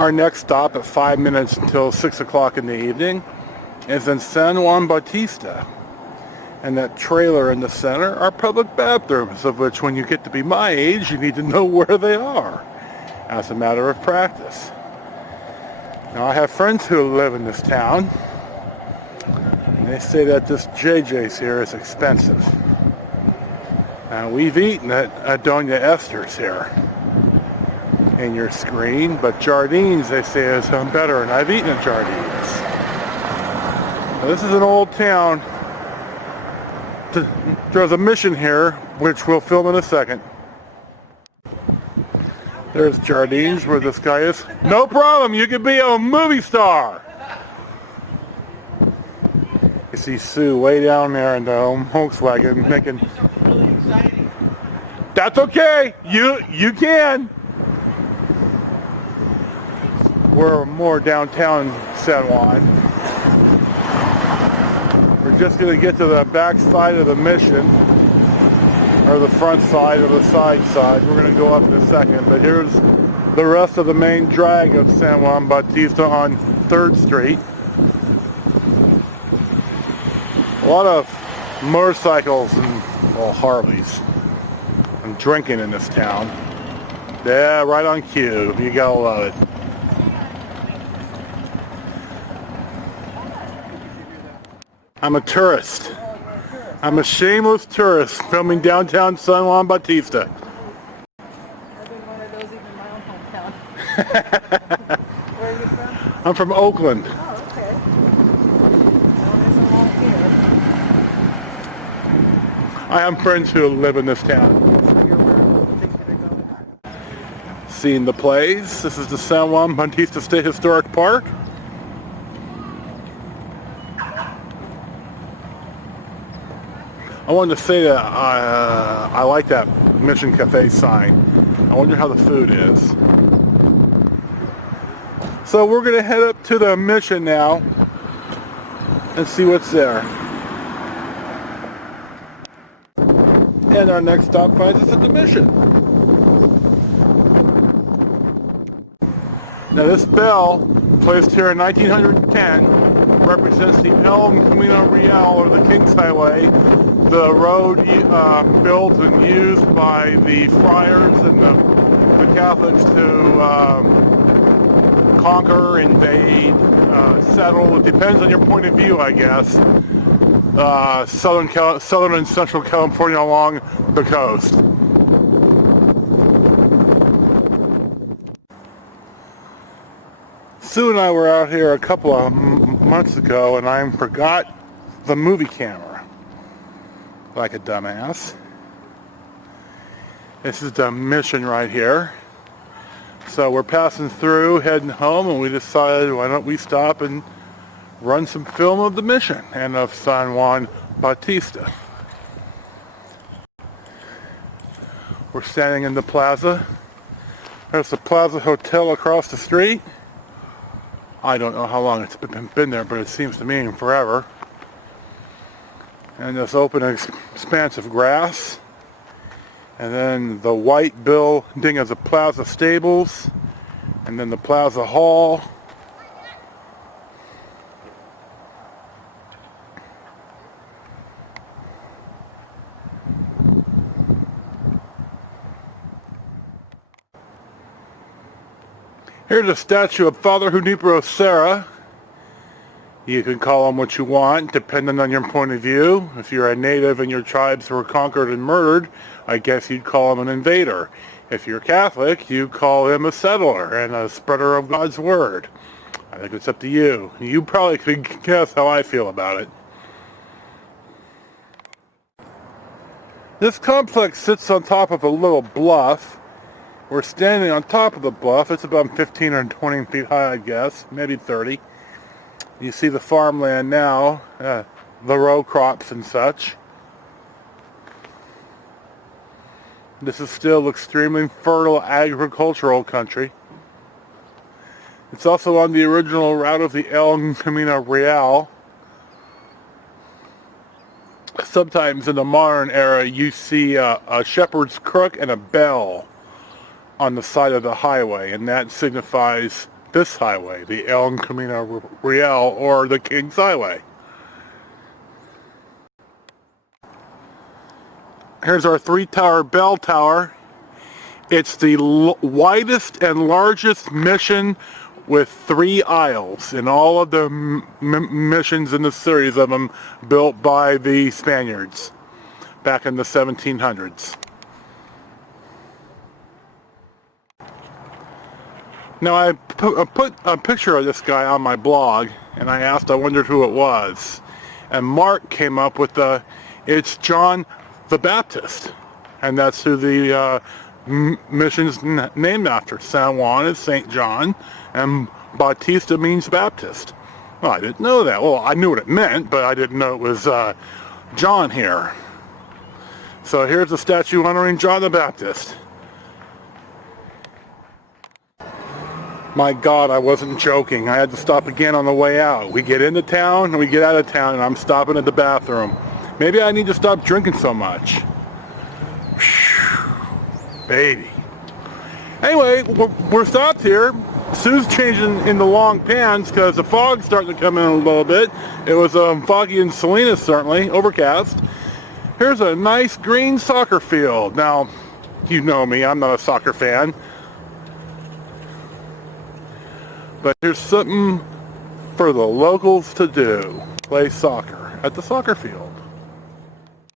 Our next stop at 5 minutes until 6 o'clock in the evening is in San Juan Bautista. And that trailer in the center are public bathrooms, of which when you get to be my age, you need to know where they are as a matter of practice. Now, I have friends who live in this town, and they say that this JJ's here is expensive. Now, we've eaten at Doña Esther's here in your screen, but Jardines, they say, is better, and I've eaten at Jardines. Now, this is an old town. There's a mission here, which we'll film in a second. There's Jardines, where this guy is. No problem, you can be a movie star. You see Sue way down there in the Volkswagen making. That's okay. You can. We're more downtown San Juan. We're just going to get to the back side of the mission, or the front side or the side. We're going to go up in a second, but here's the rest of the main drag of San Juan Bautista on 3rd Street. A lot of motorcycles and Harleys and drinking in this town. Yeah, right on cue. You gotta love it. I'm a tourist. I'm a shameless tourist filming downtown San Juan Bautista. I've been one of those even in my own hometown. Where are you from? I'm from Oakland. Oh, okay. Well, there's a lot here. I have friends who live in this town. So you're aware of all the things that are going on. Seeing the plays. This is the San Juan Bautista State Historic Park. I wanted to say that I like that Mission Cafe sign. I wonder how the food is. So we're going to head up to the Mission now and see what's there. And our next stop finds us at the Mission. Now this bell, placed here in 1910, represents the El Camino Real, or the King's Highway, the road built and used by the friars and the Catholics to conquer, invade, settle. It depends on your point of view, I guess. Southern and Central California along the coast. Sue and I were out here a couple of months ago, and I forgot the movie camera. Like a dumbass. This is the Mission right here. So we're passing through, heading home, and we decided, why don't we stop and run some film of the Mission and of San Juan Bautista. We're standing in the plaza. There's the Plaza Hotel across the street. I don't know how long it's been there, but it seems to me forever. And this open expanse of grass. And then the white building is the Plaza Stables. And then the Plaza Hall. Here's a statue of Father Junipero Serra. You can call him what you want, depending on your point of view. If you're a native and your tribes were conquered and murdered, I guess you'd call him an invader. If you're Catholic, you call him a settler and a spreader of God's word. I think it's up to you. You probably could guess how I feel about it. This complex sits on top of a little bluff. We're standing on top of the bluff. It's about 15 or 20 feet high, I guess, maybe 30. You see the farmland now, the row crops and such. This is still extremely fertile agricultural country. It's also on the original route of the El Camino Real. Sometimes in the modern era you see a shepherd's crook and a bell on the side of the highway, and that signifies this highway, the El Camino Real, or the King's Highway. Here's our 3-tower bell tower. It's the widest and largest mission with 3 aisles in all of the missions in the series of them built by the Spaniards back in the 1700s. Now I put a picture of this guy on my blog, and I wondered who it was. And Mark came up with it's John the Baptist. And that's who the mission's named after. San Juan is St. John, and Bautista means Baptist. Well, I didn't know that. Well, I knew what it meant, but I didn't know it was John here. So here's a statue honoring John the Baptist. My God, I wasn't joking. I had to stop again on the way out. We get into town and we get out of town, and I'm stopping at the bathroom. Maybe I need to stop drinking so much. Whew, baby. Anyway, we're stopped here. Sue's changing into long pants because the fog's starting to come in a little bit. It was foggy in Salinas, certainly, overcast. Here's a nice green soccer field. Now, you know me, I'm not a soccer fan. But here's something for the locals to do. Play soccer at the soccer field.